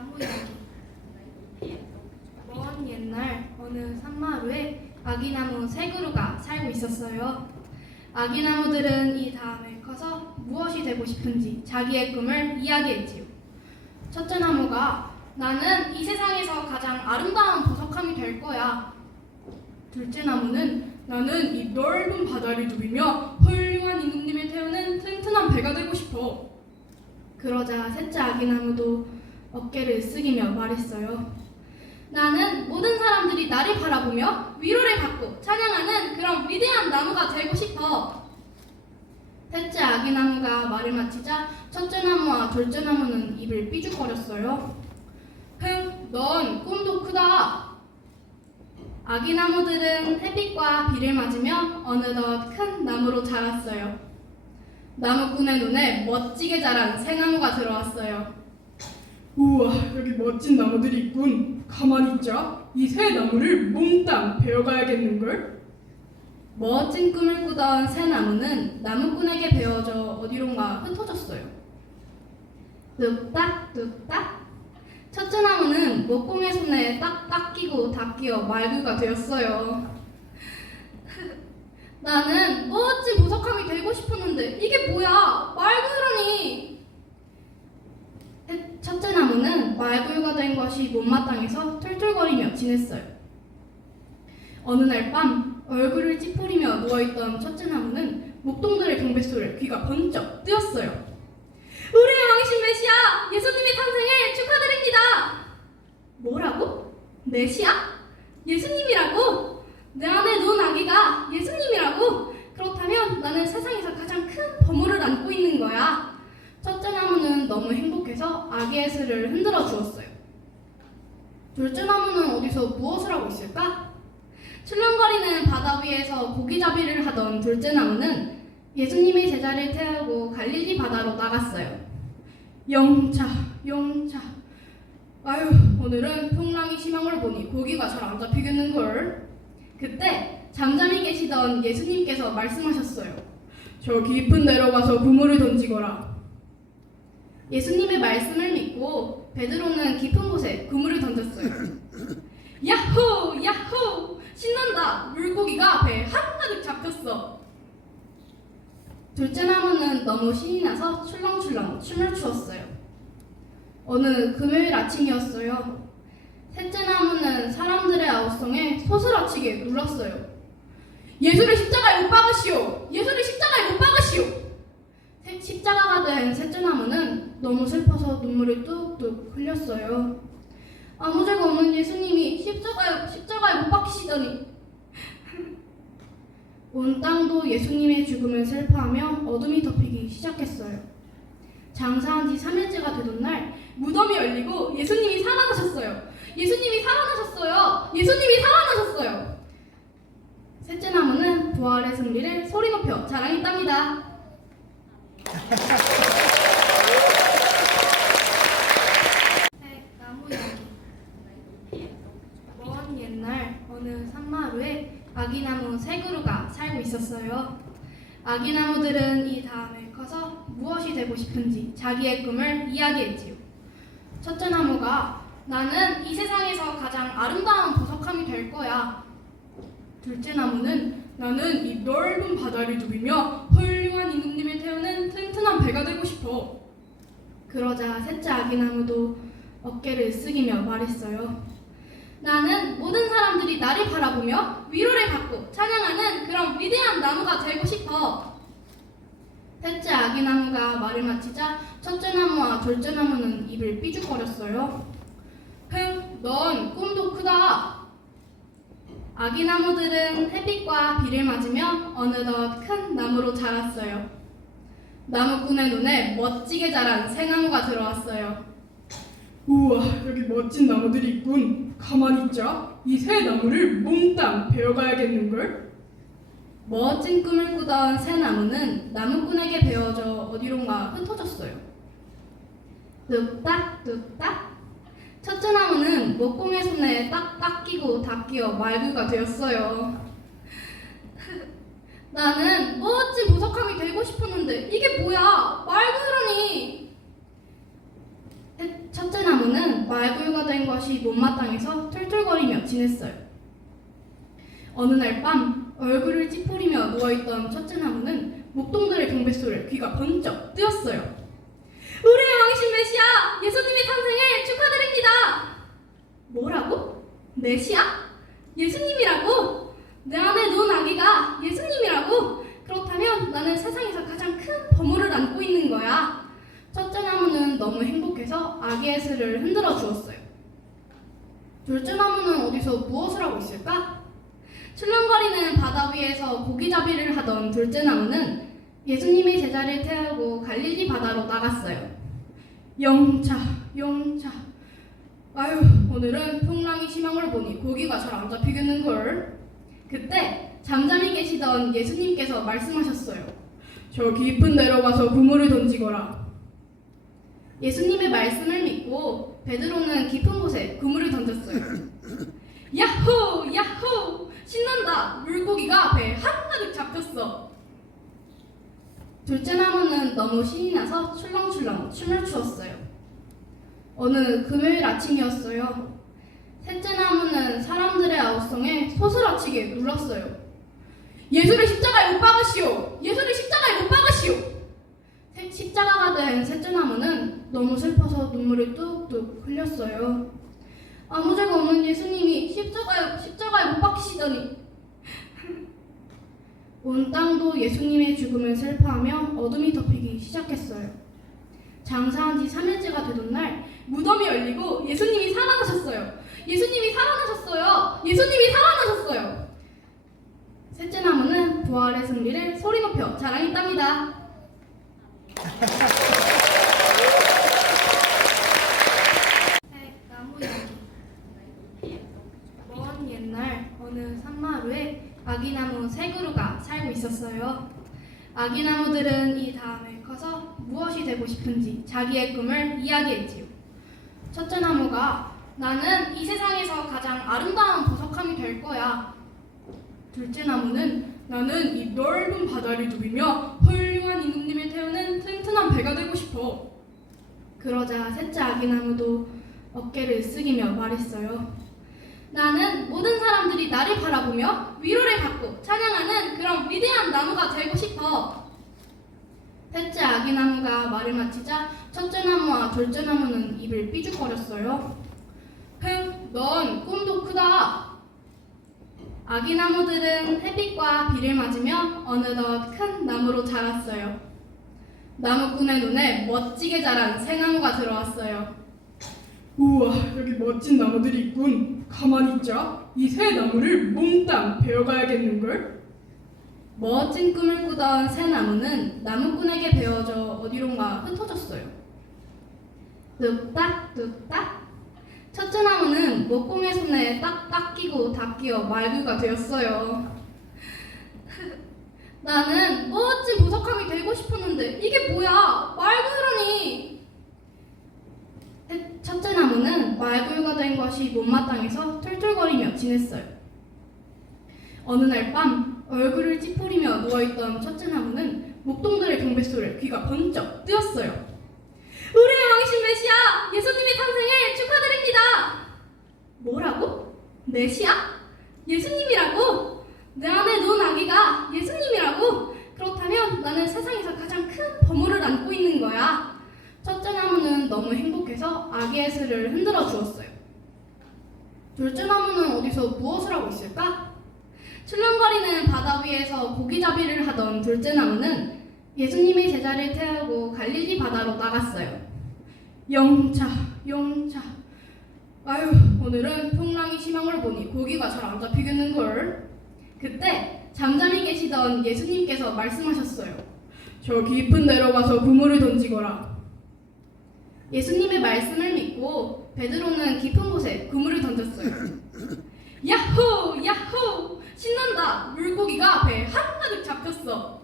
나무 이야기. 먼 옛날 어느 산마루에 아기나무 세 그루가 살고 있었어요. 아기나무들은 이 다음에 커서 무엇이 되고 싶은지 자기의 꿈을 이야기했지요. 첫째 나무가 나는 이 세상에서 가장 아름다운 보석함이 될 거야. 둘째 나무는 나는 이 넓은 바다를 누비며 훌륭한 임금님을 태우는 튼튼한 배가 되고 싶어. 그러자 셋째 아기나무도 어깨를 쓰기며 말했어요. 나는 모든 사람들이 나를 바라보며 위로를 받고 찬양하는 그런 위대한 나무가 되고 싶어. 셋째 아기나무가 말을 마치자 첫째 나무와 둘째 나무는 입을 삐죽거렸어요. 넌 꿈도 크다. 아기나무들은 햇빛과 비를 맞으며 어느덧 큰 나무로 자랐어요. 나무꾼의 눈에 멋지게 자란 새 나무가 들어왔어요. 우와, 여기 멋진 나무들이 있군. 가만히 있자. 이 새 나무를 몽땅 베어가야겠는걸? 멋진 꿈을 꾸던 새 나무는 나무꾼에게 베어져 어디론가 흩어졌어요. 뚝딱뚝딱. 첫째 나무는 목공의 손에 딱딱 끼고 다 끼어 말구가 되었어요. 나는 멋진 보석함이 되고 싶었는데 이게 뭐야? 말구라니. 첫째 나무는 말구가 된 것이 못마땅해서 툴툴거리며 지냈어요. 어느 날 밤 얼굴을 찌푸리며 누워있던 첫째 나무는 목동들의 경배 소리에 귀가 번쩍 뜨였어요. 우리의 왕이신 메시아 예수님의 탄생을 축하드립니다. 뭐라고? 메시아? 예수님이라고? 내 안에 누운 아기가 예수님이라고? 그렇다면 나는 세상에서 가장 큰 보물을 안고 있는 거야. 첫째 나무는 너무 행복해서 아기의 슬을 흔들어 주었어요. 둘째 나무는 어디서 무엇을 하고 있을까? 출렁거리는 바다 위에서 고기잡이를 하던 둘째 나무는 예수님의 제자를 태우고 갈릴리 바다로 나갔어요. 영차, 영차. 아유, 오늘은 풍랑이 심한 걸 보니 고기가 잘 안 잡히겠는걸. 그때 잠잠히 계시던 예수님께서 말씀하셨어요. 저 깊은 데로 가서 그물을 던지거라. 예수님의 말씀을 믿고 베드로는 깊은 곳에 그물을 던졌어요. 야호! 야호! 신난다! 물고기가 배에 한가득 잡혔어. 둘째 나무는 너무 신이 나서 출렁출렁 춤을 추었어요. 어느 금요일 아침이었어요. 셋째 나무는 사람들의 아우성에 소스라치게 눌렀어요. 예수를 십자가에 못 박으시오! 예수를 십자가에 못 박으시오! 십자가가 된 셋째 나무는 너무 슬퍼서 눈물을 뚝뚝 흘렸어요. 아무 죄가 없는 예수님이 십자가에 못 박히시다니. 온 땅도 예수님의 죽음을 슬퍼하며 어둠이 덮이기 시작했어요. 장사한 지 3일째가 되던 날 무덤이 열리고 예수님이 살아나셨어요. 예수님이 살아나셨어요. 예수님이 살아나셨어요. 셋째 나무는 부활의 승리를 소리 높여 자랑했답니다. 나무 이야기. 먼 옛날 어느 산마루에 아기나무 세 그루가 살고 있었어요. 아기나무들은 이 다음에 커서 무엇이 되고 싶은지 자기의 꿈을 이야기했지요. 첫째 나무가 나는 이 세상에서 가장 아름다운 보석함이 될 거야. 둘째 나무는 나는 이 넓은 바다를 누비며 훌륭한 임금님을 태우는 튼튼한 배가 되고 싶어. 그러자 셋째 아기나무도 어깨를 쓰기며 말했어요. 나는 모든 사람들이 나를 바라보며 위로를 받고 찬양하는 그런 위대한 나무가 되고 싶어. 셋째 아기나무가 말을 마치자 첫째 나무와 둘째 나무는 입을 삐죽거렸어요. 넌 꿈도 크다. 아기나무들은 햇빛과 비를 맞으며 어느덧 큰 나무로 자랐어요. 나무꾼의 눈에 멋지게 자란 새 나무가 들어왔어요. 우와, 여기 멋진 나무들이 있군. 가만히 있자. 이 새 나무를 몽땅 베어가야겠는걸? 멋진 꿈을 꾸던 새 나무는 나무꾼에게 베어져 어디론가 흩어졌어요. 뚝딱뚝딱. 첫째 나무는 목공의 손에 딱딱 끼고 다 끼어 말구가 되었어요. 나는 멋진 보석함이 되고 싶었는데 이게 뭐야? 말구라니. 첫째 나무는 된 것이 못마땅해서 툴툴거리며 지냈어요. 어느 날 밤 얼굴을 찌푸리며 누워있던 첫째 나무는 목동들의 경배 소리에 귀가 번쩍 뜨였어요. 우리의 왕이신 메시아 예수님의 탄생을 축하드립니다. 뭐라고? 메시아? 예수님이라고? 내 안에 누운 아기가 예수님이라고? 그렇다면 나는 세상에서 가장 큰 보물을 안고 있는 거야. 첫째 나무는 너무 행복해서 아기 예수를 흔들어 주었어요. 둘째 나무는 어디서 무엇을 하고 있을까? 출렁거리는 바다 위에서 고기잡이를 하던 둘째 나무는 예수님의 제자리를 태우고 갈릴리 바다로 나갔어요. 영차, 영차. 아유, 오늘은 풍랑이 심한 걸 보니 고기가 잘 안 잡히겠는걸. 그때 잠잠히 계시던 예수님께서 말씀하셨어요. 저 깊은 데로 가서 그물을 던지거라. 예수님의 말씀을 믿고 베드로는 깊은 곳에 그물을 던졌어요. 야호! 야호! 신난다! 물고기가 배에 한가득 잡혔어. 둘째 나무는 너무 신이 나서 출렁출렁 춤을 추었어요. 어느 금요일 아침이었어요. 셋째 나무는 사람들의 아우성에 소스라치게 눌렀어요. 예수를 십자가에 못 박으시오. 예수를 십자가에 못 박으시오. 십자가가 된 셋째 나무는 너무 슬퍼서 눈물을 뚝뚝 흘렸어요. 아무 죄가 없는 예수님이 십자가에 못 박히시다니. 온 땅도 예수님의 죽음을 슬퍼하며 어둠이 덮이기 시작했어요. 장사한 지 3일째가 되던 날 무덤이 열리고 예수님이 살아나셨어요. 예수님이 살아나셨어요. 예수님이 살아나셨어요. 셋째 나무는 부활의 승리를 소리 높여 자랑했답니다. 나무 이야기. 먼 옛날 어느 산마루에 아기나무 세 그루가 살고 있었어요. 아기나무들은 이 다음에 커서 무엇이 되고 싶은지 자기의 꿈을 이야기했지요. 첫째 나무가 나는 이 세상에서 가장 아름다운 보석함이 될 거야. 둘째 나무는 나는 이 넓은 바다를 누비며 훌륭한 임금님을 태우는 튼튼한 배가 되고 싶어. 그러자 셋째 아기나무도 어깨를 으쓱이며 말했어요. 나는 모든 사람들이 나를 바라보며 위로를 받고 찬양하는 그런 위대한 나무가 되고 싶어. 셋째 아기나무가 말을 마치자 첫째 나무와 둘째 나무는 입을 삐죽거렸어요. 넌 꿈도 크다. 아기나무들은 햇빛과 비를 맞으며 어느덧 큰 나무로 자랐어요. 나무꾼의 눈에 멋지게 자란 새 나무가 들어왔어요. 우와, 여기 멋진 나무들이 있군. 가만히 있자. 이 새 나무를 몽땅 베어가야겠는걸? 멋진 꿈을 꾸던 새 나무는 나무꾼에게 베어져 어디론가 흩어졌어요. 뚝딱뚝딱. 첫째 나무는 목공의 손에 딱딱 끼고 다 끼어 말구가 되었어요. 나는 멋진 보석함이 되고 싶었는데 이게 뭐야? 말구라니. 첫째 나무는 말구가 된 것이 못마땅해서 툴툴거리며 지냈어요. 어느 날 밤 얼굴을 찌푸리며 누워있던 첫째 나무는 목동들의 경배 소리에 귀가 번쩍 뜨였어요. 우리의 왕이신 메시아 예수님의 탄생을 축하드립니다. 뭐라고? 메시아? 예수님이라고? 내 안에 누운 아기가 예수님이라고? 그렇다면 나는 세상에서 가장 큰 보물을 안고 있는 거야. 첫째 나무는 너무 행복해서 아기 예수를 흔들어 주었어요. 둘째 나무는 어디서 무엇을 하고 있을까? 출렁거리는 바다 위에서 고기잡이를 하던 둘째 나무는 예수님의 제자리를 태우고 갈릴리 바다로 나갔어요. 영차, 영차. 아유, 오늘은 풍랑이 심한 걸 보니 고기가 잘 안 잡히겠는걸. 그때 잠잠히 계시던 예수님께서 말씀하셨어요. 저 깊은 데로 가서 그물을 던지거라. 예수님의 말씀을 믿고 베드로는 깊은 곳에 그물을 던졌어요. 야호! 야호! 신난다! 물고기가 배에 한가득 잡혔어.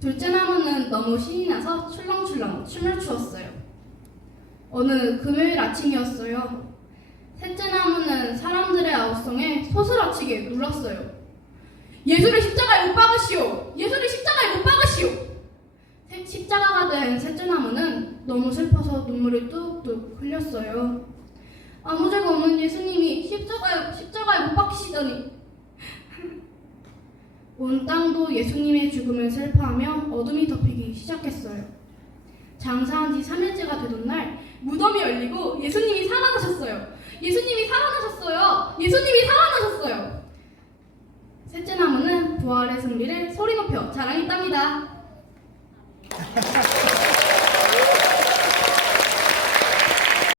둘째 나무는 너무 신이 나서 출렁출렁 춤을 추었어요. 어느 금요일 아침이었어요. 셋째 나무는 사람들의 아우성에 소스라치게 눌렀어요. 예수를 십자가에 못 박으시오. 예수를 십자가에 못 박으시오. 십자가가 된 셋째 나무는 너무 슬퍼서 눈물을 뚝뚝 흘렸어요. 울렸어요. 아무 죄가 없는 예수님이 십자가에 못 박히시다니. 온 땅도 예수님의 죽음을 슬퍼하며 어둠이 덮이기 시작했어요. 장사한 지 3일째가 되던 날 무덤이 열리고 예수님이 살아나셨어요. 예수님이 살아나셨어요. 예수님이 살아나셨어요. 셋째 나무는 부활의 승리를 소리 높여 자랑했답니다.